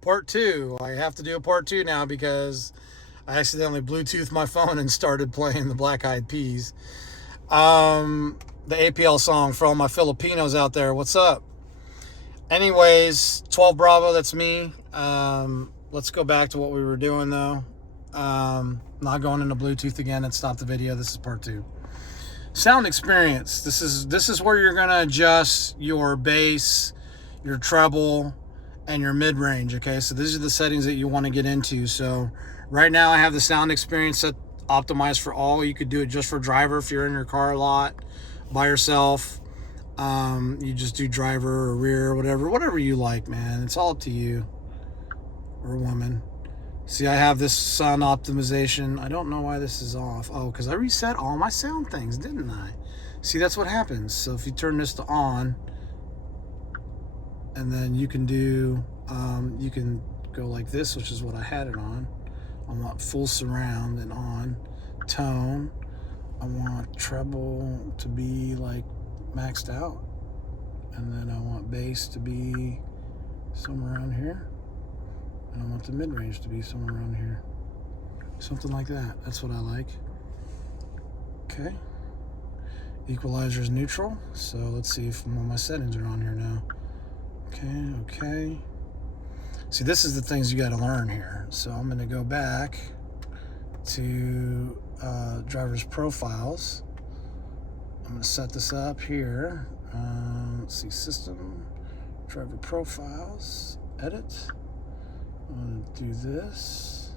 Part two. I have to do a part two now because I accidentally Bluetoothed my phone and started playing the Black Eyed Peas. The APL song for all my Filipinos out there. What's up? Anyways, 12 Bravo, that's me. Let's go back to what we were doing though. Not going into Bluetooth again and stop the video. This is part two. Sound experience. This is where you're gonna adjust your bass, your treble, and your mid-range. Okay, so these are the settings that you want to get into. So right now I have the sound experience set optimized for all. You could do it just for driver if you're in your car a lot by yourself. You just do driver or rear or whatever you like, man. It's all up to you or woman. See, I have this sound optimization. I don't know why this is off. Oh, because I reset all my sound things, didn't I? See, that's what happens. So if you turn this to on, and then you can do, you can go like this, which is what I had it on. I want full surround and on. Tone. I want treble to be like maxed out. And then I want bass to be somewhere around here. And I want the mid-range to be somewhere around here. Something like that. That's what I like. Okay. Equalizer is neutral. So let's see if all my settings are on here now. Okay. See, this is the things you got to learn here. So I'm going to go back to driver's profiles. I'm going to set this up here. Let's see, system, driver profiles, edit. I'm going to do this.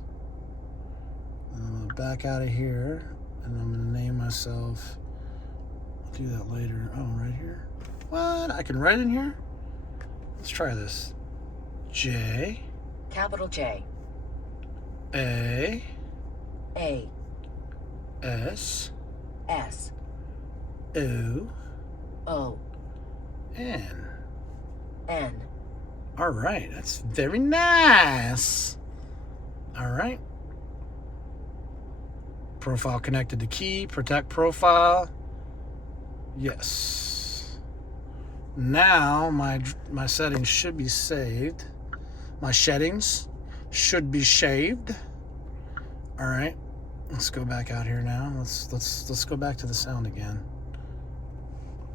I'm going to back out of here, and I'm going to name myself. I'll do that later. Oh, right here. What? I can write in here? Let's try this. J. Capital J. A. A. S. S. O. O. N. N. All right, that's very nice. All right. Profile connected to key, protect profile. Yes. Now my settings should be saved. My settings should be shaved. All right. Let's go back out here now. Let's go back to the sound again.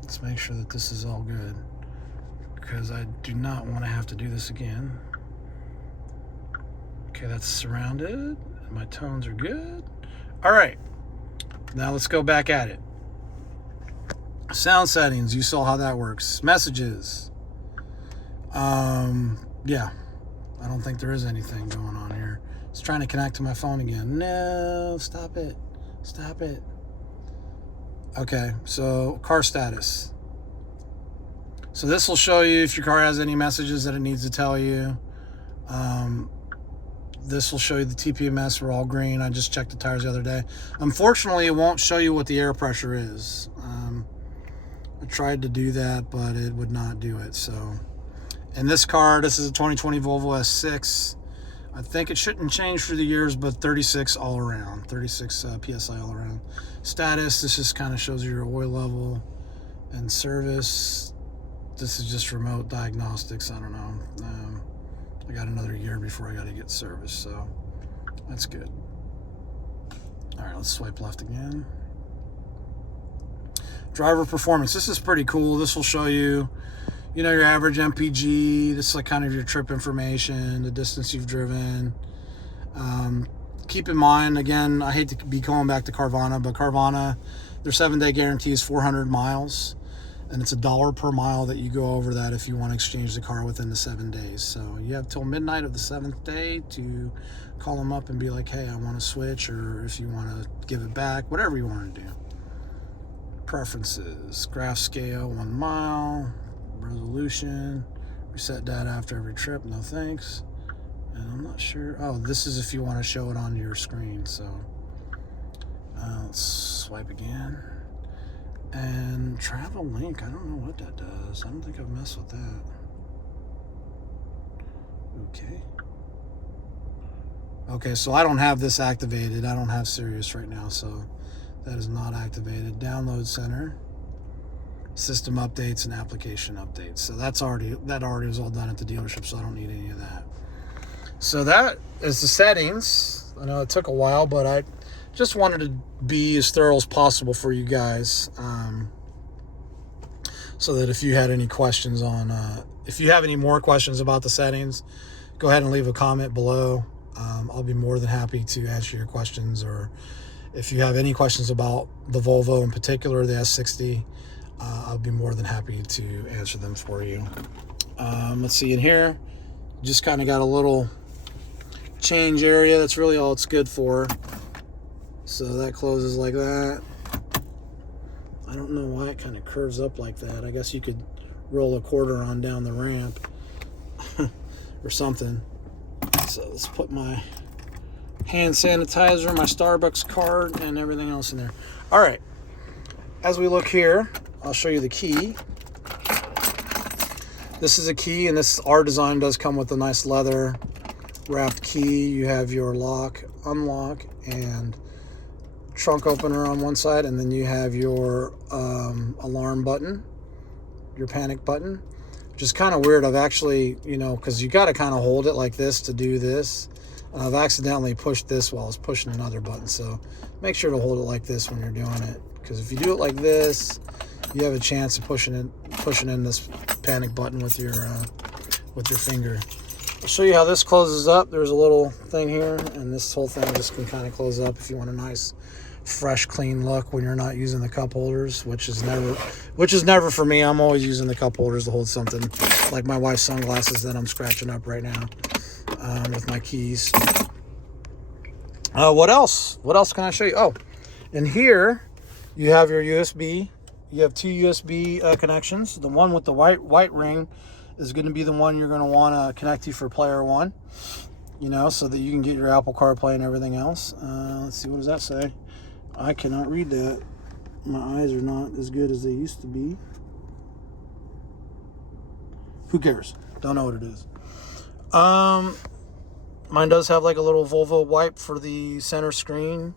Let's make sure that this is all good, because I do not want to have to do this again. Okay, that's surrounded. My tones are good. All right, now let's go back at it. Sound settings, you saw how that works. Messages. Yeah, I don't think there is anything going on here. It's trying to connect to my phone again. No, stop it. Stop it. Okay, so car status. So this will show you if your car has any messages that it needs to tell you. This will show you the TPMS. We're all green. I just checked the tires the other day. Unfortunately, it won't show you what the air pressure is. I tried to do that, but it would not do it. So in this car, this is a 2020 Volvo S60. I think it shouldn't change through the years, but 36 all around, 36 PSI all around. Status, this just kind of shows you your oil level and service. This is just remote diagnostics. I don't know. I got another year before I got to get service, so that's good. All right, let's swipe left again. Driver performance. This is pretty cool. This will show you, your average MPG. This is like kind of your trip information, the distance you've driven. Keep in mind, again, I hate to be going back to Carvana, but Carvana, their 7-day guarantee is 400 miles. And it's $1 per mile that you go over that if you want to exchange the car within the 7 days. So you have till midnight of the 7th day to call them up and be like, hey, I want to switch, or if you want to give it back, whatever you want to do. Preferences, graph scale, 1 mile, resolution, reset data after every trip, no thanks. And I'm not sure. Oh, this is if you want to show it on your screen. So let's swipe again. And travel link, I don't know what that does. I don't think I've messed with that. Okay, so I don't have this activated. I don't have Sirius right now, so that is not activated. Download center, system updates, and application updates. So that already was all done at the dealership, so I don't need any of that. So that is the settings. I know it took a while, but I just wanted to be as thorough as possible for you guys, so that if you had any questions on, if you have any more questions about the settings, go ahead and leave a comment below. I'll be more than happy to answer your questions, or if you have any questions about the Volvo in particular, the S60, I'll be more than happy to answer them for you. Let's see, in here, just kind of got a little change area. That's really all it's good for. So that closes like that. I don't know why it kind of curves up like that. I guess you could roll a quarter on down the ramp or something. So let's put my hand sanitizer, my Starbucks card, and everything else in there. All right, as we look here, I'll show you the key. This is a key, and our design does come with a nice leather wrapped key. You have your lock, unlock, and trunk opener on one side, and then you have your alarm button, your panic button, which is kind of weird. I've actually, because you got to kind of hold it like this to do this. And I've accidentally pushed this while I was pushing another button. So make sure to hold it like this when you're doing it, because if you do it like this, you have a chance of pushing in this panic button with your finger. I'll show you how this closes up. There's a little thing here, and this whole thing just can kind of close up if you want a nice, fresh, clean look when you're not using the cup holders, which is never for me. I'm always using the cup holders to hold something, like my wife's sunglasses that I'm scratching up right now with my keys. What else? What else can I show you? Oh, and here you have your USB. You have two USB connections. The one with the white ring is going to be the one you're going to want to connect to for player one, so that you can get your Apple CarPlay and everything else. Let's see, what does that say? I cannot read that. My eyes are not as good as they used to be. Who cares? Don't know what it is. Mine does have like a little Volvo wipe for the center screen.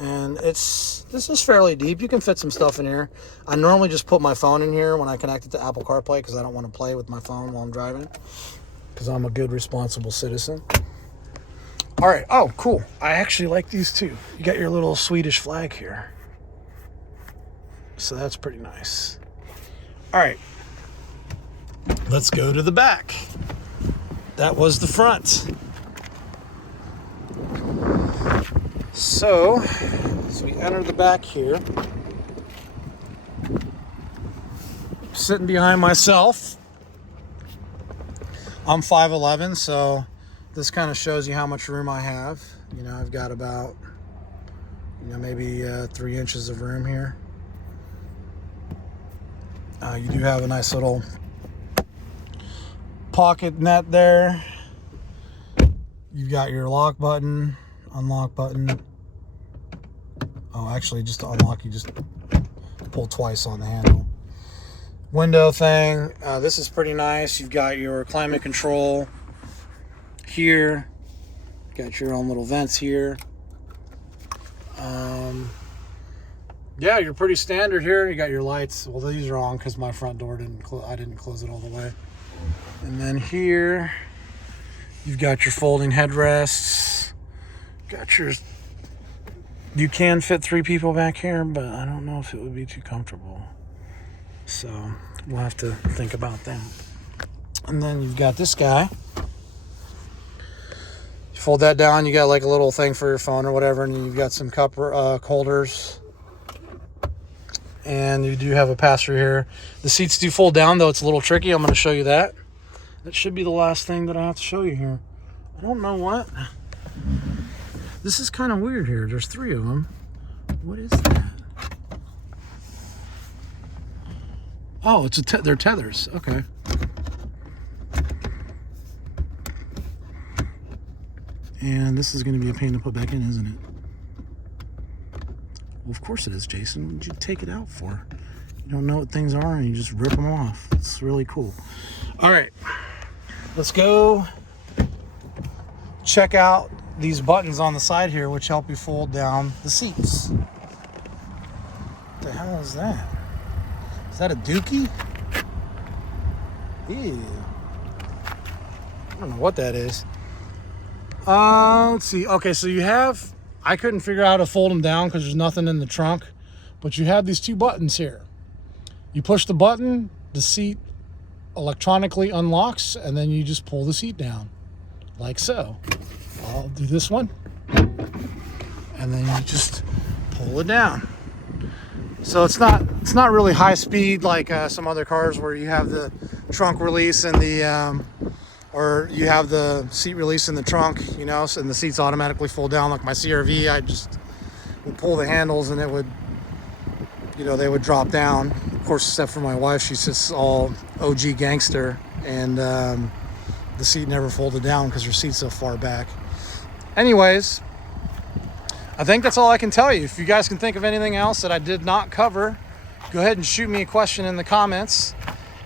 And this is fairly deep. You can fit some stuff in here. I normally just put my phone in here when I connect it to Apple CarPlay, because I don't want to play with my phone while I'm driving, because I'm a good, responsible citizen. All right. Oh, cool. I actually like these too. You got your little Swedish flag here. So that's pretty nice. All right. Let's go to the back. That was the front. So we enter the back here. Sitting behind myself. I'm 5'11", so this kind of shows you how much room I have. I've got about, maybe 3 inches of room here. You do have a nice little pocket net there. You've got your lock button, unlock button. Oh, actually, just to unlock, you just pull twice on the handle. Window thing. This is pretty nice. You've got your climate control here. Got your own little vents here. Yeah, you're pretty standard here. You got your lights. Well, these are on because my front door I didn't close it all the way. And then here, you've got your folding headrests. You can fit 3 people back here, but I don't know if it would be too comfortable. So we'll have to think about that. And then you've got this guy. You fold that down, you got like a little thing for your phone or whatever, and you've got some cup holders. And you do have a pass-through here. The seats do fold down, though it's a little tricky. I'm going to show you that. That should be the last thing that I have to show you here. I don't know what. This is kind of weird here. There's 3 of them. What is that? Oh, they're tethers. Okay. And this is going to be a pain to put back in, isn't it? Well, of course it is, Jason. What did you take it out for? You don't know what things are, and you just rip them off. It's really cool. All right. Let's go check out these buttons on the side here, which help you fold down the seats. What the hell is that? Is that a dookie? Ew. I don't know what that is. Let's see. Okay, so you have, I couldn't figure out how to fold them down because there's nothing in the trunk, but you have these two buttons here. You push the button, the seat electronically unlocks, and then you just pull the seat down like so. I'll do this one, and then you just pull it down. So it's not really high speed like some other cars where you have the trunk release and the or you have the seat release in the trunk, you know, and the seats automatically fold down. Like my CRV, I just would pull the handles and it would, you know, they would drop down. Of course, except for my wife, she's just all OG gangster, and the seat never folded down because her seat's so far back. Anyways, I think that's all I can tell you. If you guys can think of anything else that I did not cover, go ahead and shoot me a question in the comments,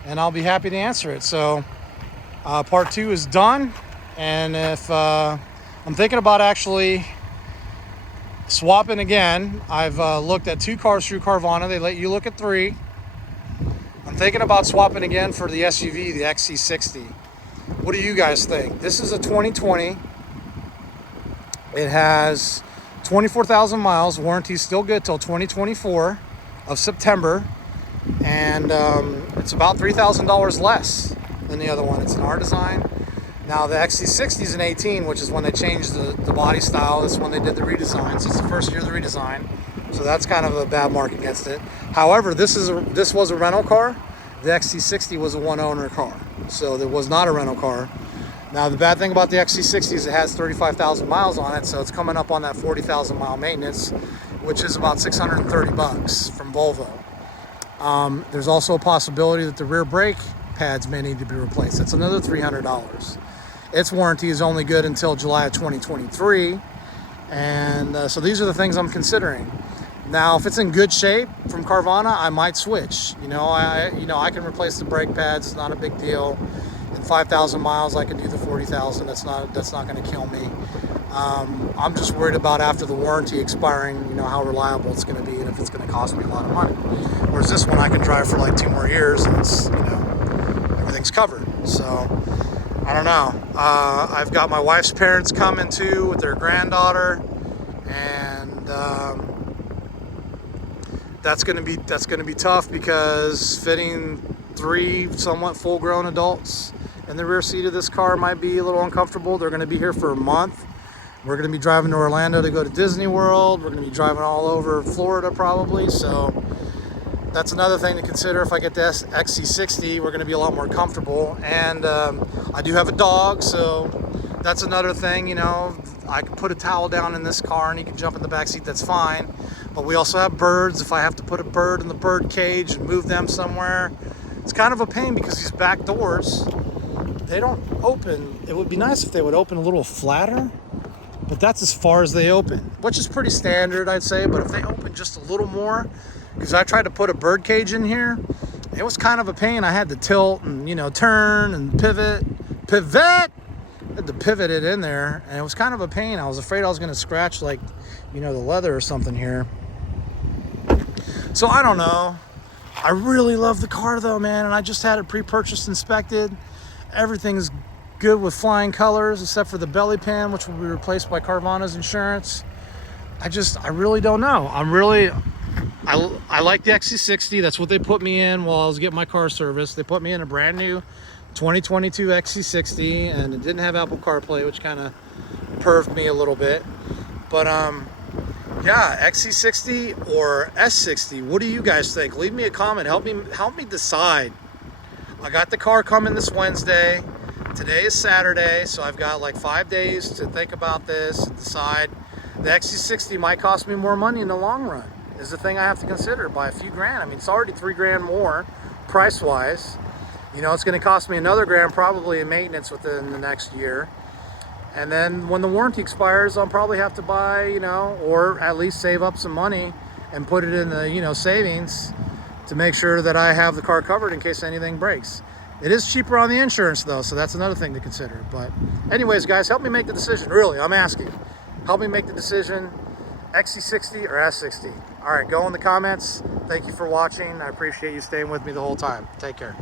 and I'll be happy to answer it. So part 2 is done, and if I'm thinking about actually swapping again. I've looked at 2 cars through Carvana. They let you look at 3. I'm thinking about swapping again for the SUV, the XC60. What do you guys think? This is a 2020. It has 24,000 miles. Warranty is still good till 2024 of September. And it's about $3,000 less than the other one. It's an R design. Now the XC60 is an 18, which is when they changed the body style. That's when they did the redesign. So it's the first year of the redesign. So that's kind of a bad mark against it. However, this was a rental car. The XC60 was a one-owner car. So there was not a rental car. Now the bad thing about the XC60 is it has 35,000 miles on it. So it's coming up on that 40,000 mile maintenance, which is about $630 from Volvo. There's also a possibility that the rear brake pads may need to be replaced. That's another $300. Its warranty is only good until July of 2023. And so these are the things I'm considering. Now, if it's in good shape from Carvana, I might switch. I can replace the brake pads. It's not a big deal. In 5,000 miles, I can do the 40,000. That's not going to kill me. I'm just worried about after the warranty expiring, how reliable it's going to be and if it's going to cost me a lot of money. Whereas this one I can drive for like 2 more years and it's, everything's covered. So I don't know. I've got my wife's parents coming too with their granddaughter, and that's going to be tough because fitting 3 somewhat full-grown adults in the rear seat of this car might be a little uncomfortable. They're going to be here for a month. We're going to be driving to Orlando to go to Disney World. We're going to be driving all over Florida probably. So that's another thing to consider. If I get the XC60, we're going to be a lot more comfortable. And I do have a dog, so that's another thing. I can put a towel down in this car and he can jump in the back seat. That's fine. But we also have birds. If I have to put a bird in the bird cage and move them somewhere, it's kind of a pain because these back doors, they don't open. It would be nice if they would open a little flatter, but that's as far as they open, which is pretty standard, I'd say. But if they open just a little more, because I tried to put a bird cage in here, it was kind of a pain. I had to tilt and, turn and pivot. I had to pivot it in there, and it was kind of a pain. I was afraid I was going to scratch, the leather or something here. So I don't know. I really love the car though, man, and I just had it pre-purchased, inspected. Everything's good with flying colors except for the belly pan, which will be replaced by Carvana's insurance. I really don't know. I like the XC60. That's what they put me in while I was getting my car serviced. They put me in a brand new 2022 XC60, and it didn't have Apple CarPlay, which kind of perved me a little bit. But yeah, XC60 or S60. What do you guys think? Leave me a comment. Help me decide. I got the car coming this Wednesday. Today is Saturday, so I've got like 5 days to think about this and decide. The XC60 might cost me more money in the long run. Is the thing I have to consider by a few grand. I mean, it's already $3,000 more price-wise. It's going to cost me another $1,000 probably in maintenance within the next year. And then when the warranty expires, I'll probably have to buy, or at least save up some money and put it in the, savings to make sure that I have the car covered in case anything breaks. It is cheaper on the insurance though, so that's another thing to consider. But anyways, guys, help me make the decision. Really, I'm asking. Help me make the decision, XC60 or S60. All right, go in the comments. Thank you for watching. I appreciate you staying with me the whole time. Take care.